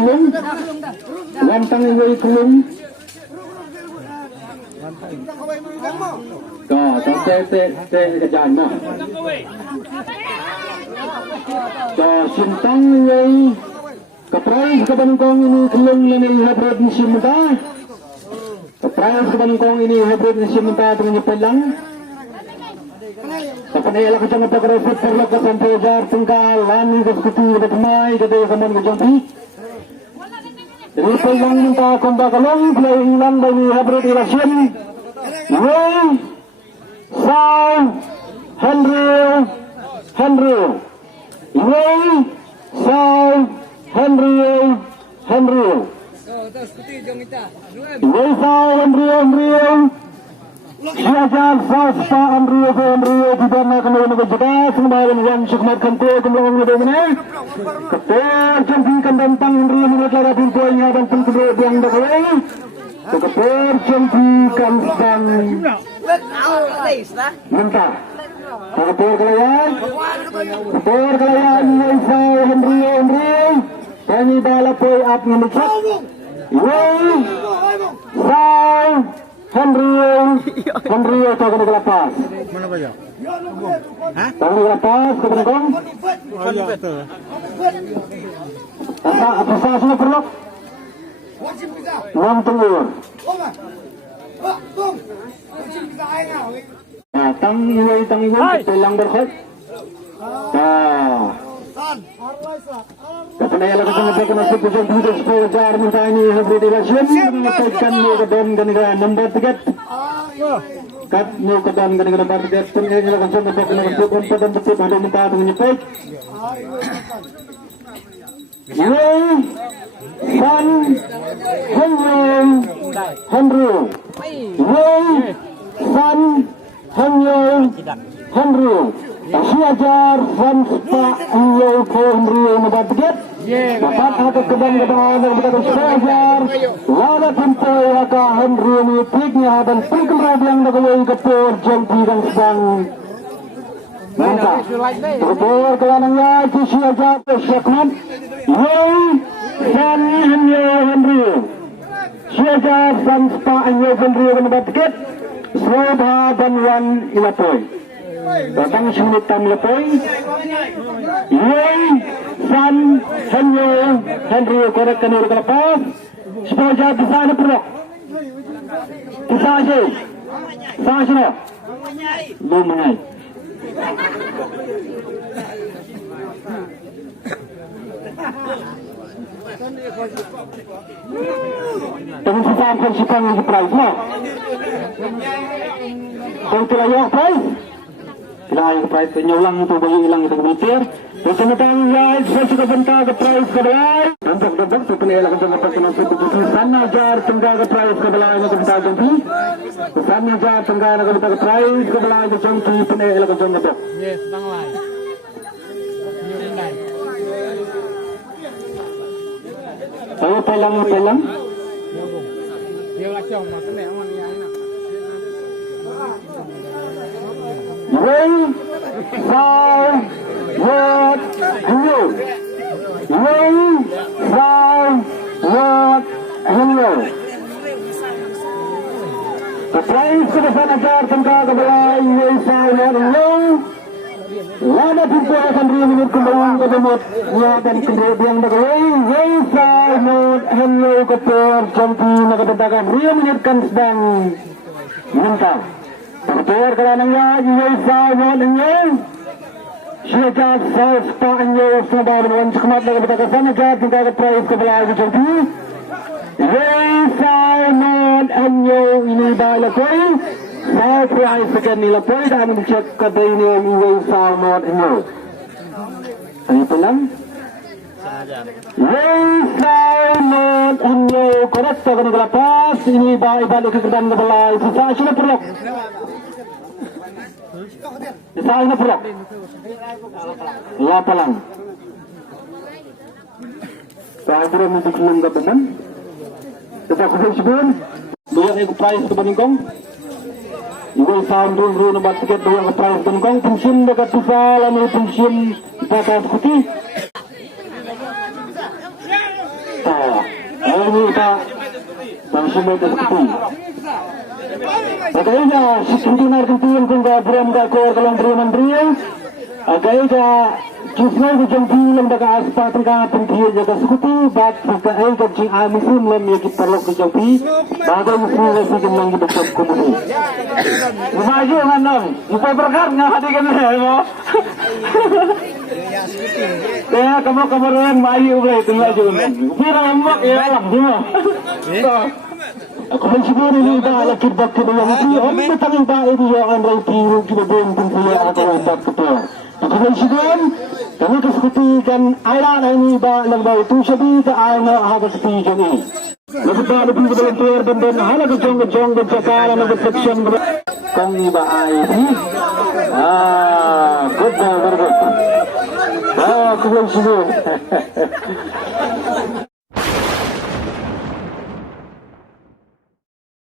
kelung. Lantang iway kelung. Te kerjaan mah. Sintang iway. Kaprais kebanungkong ini kelung ini hybrid mesin mentah. Kaprais kebanungkong ini hybrid mesin mentah dengan pelang. Kapanayala ko siyang pagkarasot perlo ka sa Pejar tungkal lani ka skuti batmay kada kaman ko jampi. Dili pa lang minta kumba kalong playing lang by hybrid election. Way Sao Henry Way Sao Henry Way Sao Henry Siajan Sasta Andrea tidak nak kembali ke Jeddah sembari yang Syekmat Kanto kembali ke mana? Ketua jempikan tentang Andrea mengejar pintunya dan pintu yang berkali. Ketua jempikan tentang mentah. Ketua kelayan Isa Andrea kami balap boy up mencet. Henry atau kena lepas. Mana baca? Hah? Kena lepas, kena kong. Oh iya betul. Apa semua perlu? Uang telur. Tangiway, tulang berkhid. Kapanayala ko sa mga sa puso dito sa Pejar minta ini hybrid election menyampaikan mo kadon ganito number ticket kat mo kadon ganito number ticket pengen ko sa mga pagkakon padan sa puso ng minta ng nyepek San Henry San Henry Siajar Samspa Henry Mabatiket dapat ada kedang-kedang yang berkata Siajar lada pintoy aka Henry mitiknya dan pengkerab yang nagawin kapur jempi dan sedang mantap kapur kelanangnya si Siajar Syekmat San Henry Siajar Samspa Henry Mabatiket Swabha dan Wan Ilatoy datang semenit tamlepoy San Henry korek kanur kelepas sepaja di sana perlu kita aja sana belum mengai dengan sesuatu yang di price lah kalau tidak price Kailangan yung price kanya ulang ito bayo ilang isang meter. Kung sumatang guys, sa suka banta ka price ka balay. Dantok, so pinailakan sa napagkanang sa sana jar tangga ka price ka balay na kumta jompi. Sana jar tangga na kumta ka price ka balay na jompi pinailakan sa napag. Yes, tanglay. Ayo pelang. Dia lacong maksudnya aman yang nak. Way Sao Henry Kaprais ke sana jar tangka ke balai Way Sao Henry lada pintu akan menurut kembang ke demot ya dan kemudian bagawai Way Sao Henry kapur jompi nakadadakan ria menyerkan sedang mentah Ketua kelanangnya Way Sao Henry Siajar Sasta Henry Sabah Wan Syekmat dari Betakasan agar tinggal ke price ke belakang jompi Way Sao Henry ini balakoi saya price akan nilai dan dicek kedai ini Way Sao Henry saya pelang Way Sao Henry korek akan dilepas ini balik ke kedan ke belai sisa sudah perlu sisa perlu lapalang saya belum untuk kelem ke teman kita kumpul sebelum dua ikut price ke Baningkong Way Sao dulu nampak tiket dua ke price Baningkong pensiun dekat sisa lalu pensiun batas kuti Ito. Ini kita langsung berdiskusi. Agaknya security narkotik kung gabram ka ko kalang Mandriya. Agaknya kisah yang bilang baga aspatan ka pengkiya jaga sekuti bat buka ka jing amisim lam ya kita perlu ke jampi baga musim lagi jemang kita cek kumuni. Maju mana? Kita berkat ngahadikan helmo. Kaya kamu rin mayu ulit itu lagi ulit. Kira ngambak ya lah semua. Ako man siguro yung iba lakid-bak ko na yung iyo. Ang matanging bae niya ang raipiro kinabuntin siya ako ang bakto. Ako man siguro, kami kasukutigan ayla na yung iba lang ba ito siya dito ay na hakasutigan eh. Nagpapalapin ko dalang tuwer banda na halaga jong-jong sa kala ng reflection kung iba ay good na, very good. Ako man siguro.